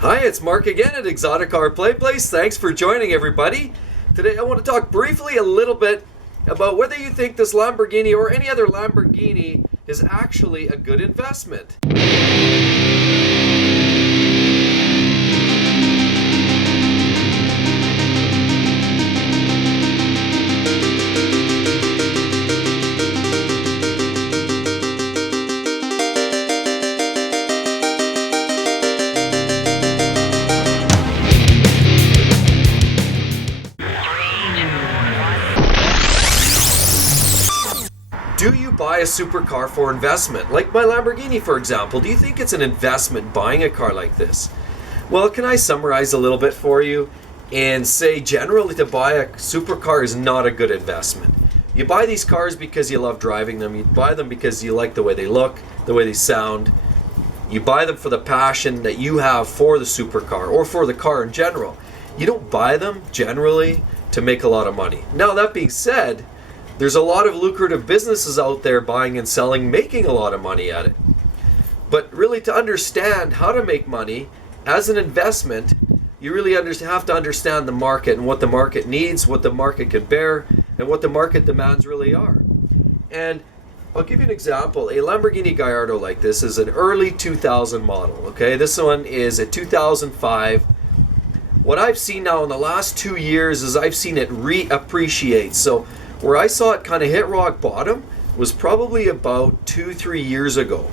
Hi, it's Mark again at Exotic Car Play Place. Thanks for joining, everybody. Today I want to talk briefly a little bit about whether you think this Lamborghini or any other Lamborghini is actually a good investment. Do you buy a supercar for investment? Like my Lamborghini, for example. Do you think it's an investment buying a car like this? Well, can I summarize a little bit for you and say generally to buy a supercar is not a good investment. You buy these cars because you love driving them. You buy them because you like the way they look, the way they sound. You buy them for the passion that you have for the supercar or for the car in general. You don't buy them generally to make a lot of money. Now, that being said, there's a lot of lucrative businesses out there buying and selling, making a lot of money at it. But really, to understand how to make money as an investment, you really have to understand the market and what the market needs, what the market can bear, and what the market demands really are. And I'll give you an example. A Lamborghini Gallardo like this is an early 2000 model. Okay, this one is a 2005. What I've seen now in the last 2 years is I've seen it reappreciate. So where I saw it kind of hit rock bottom was probably about 2-3 years ago.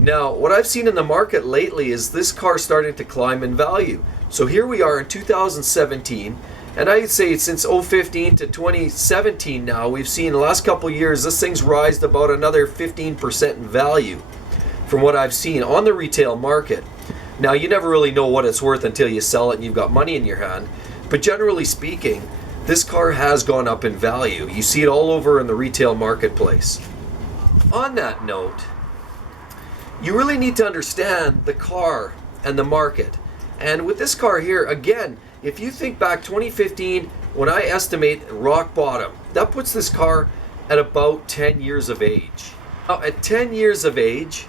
Now, what I've seen in the market lately is this car starting to climb in value. So here we are in 2017, and I'd say since 2015 to 2017 now, we've seen the last couple of years, this thing's rised about another 15% in value from what I've seen on the retail market. Now, you never really know what it's worth until you sell it and you've got money in your hand. But generally speaking, this car has gone up in value. You see it all over in the retail marketplace. On that note, you really need to understand the car and the market. And with this car here, again, if you think back 2015, when I estimate rock bottom, that puts this car at about 10 years of age. Now, at 10 years of age,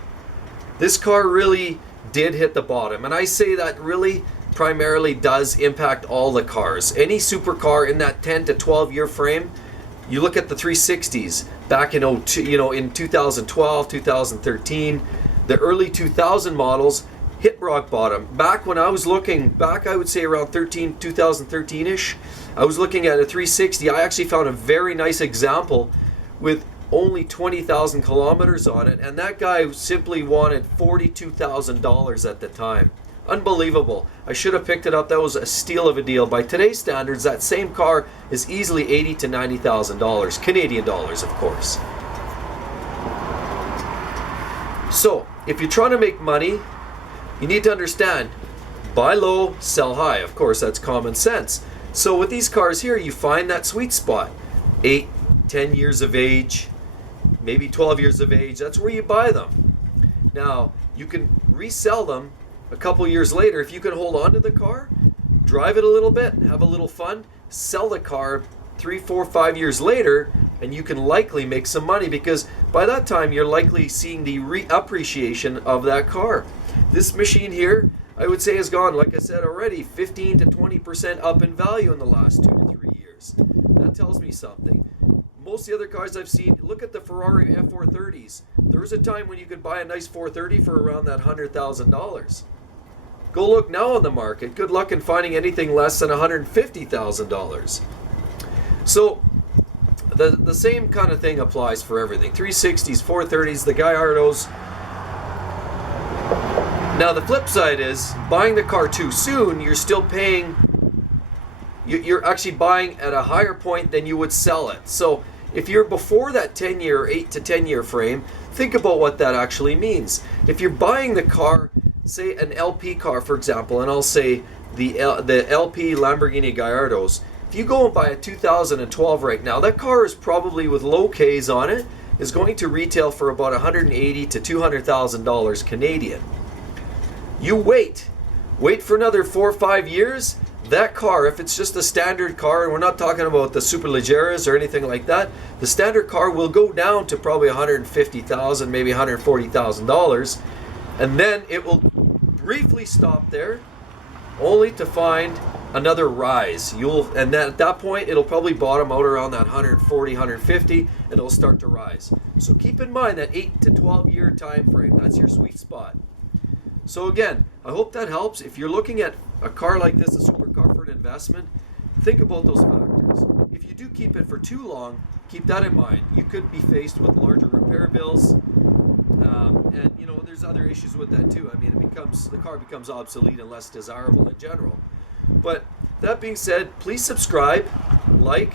this car really did hit the bottom. And I say that really primarily does impact all the cars. Any supercar in that 10 to 12 year frame, you look at the 360s back in in 2012, 2013, the early 2000 models hit rock bottom. Back when I was looking back, I would say around 2013-ish, I was looking at a 360. I actually found a very nice example with only 20,000 kilometers on it, and that guy simply wanted $42,000 at the time. Unbelievable. I should have picked it up. That was a steal of a deal. By today's standards, that same car is easily $80,000 to $90,000, Canadian dollars, of course. So, if you're trying to make money, you need to understand, buy low, sell high. Of course, that's common sense. So with these cars here, you find that sweet spot. 8, 10 years of age, maybe 12 years of age. That's where you buy them. Now, you can resell them a couple years later. If you can hold on to the car, drive it a little bit, have a little fun, sell the car 3, 4, 5 years later, and you can likely make some money because by that time you're likely seeing the reappreciation of that car. This machine here, I would say, has gone, like I said already, 15 to 20% up in value in the last 2 to 3 years. That tells me something. Most of the other cars I've seen, look at the Ferrari F430s. There was a time when you could buy a nice 430 for around that $100,000. Go look now on the market. Good luck in finding anything less than $150,000. So the same kind of thing applies for everything. 360s, 430s, the Gallardos. Now the flip side is, buying the car too soon, you're still paying, you're actually buying at a higher point than you would sell it. So if you're before that 10-year, 8 to 10-year frame, think about what that actually means. If you're buying the car, say an LP car, for example, and I'll say the LP Lamborghini Gallardos, if you go and buy a 2012 right now, that car is probably, with low Ks on it, is going to retail for about $180,000 to $200,000 Canadian. You wait for another 4 or 5 years, that car, if it's just a standard car, and we're not talking about the Superleggers or anything like that, the standard car will go down to probably $150,000, maybe $140,000, and then it will briefly stop there, only to find another rise. And then at that point it'll probably bottom out around that 140, 150, and it'll start to rise. So keep in mind that 8 to 12 year time frame. That's your sweet spot. So again, I hope that helps. If you're looking at a car like this, a supercar for an investment, think about those factors. If you do keep it for too long, keep that in mind. You could be faced with larger repair bills, and you know there's other issues with that too. I mean, the car becomes obsolete and less desirable in general. But that being said, please subscribe, like,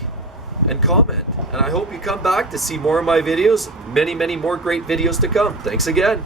and comment. And I hope you come back to see more of my videos. Many, many more great videos to come. Thanks again.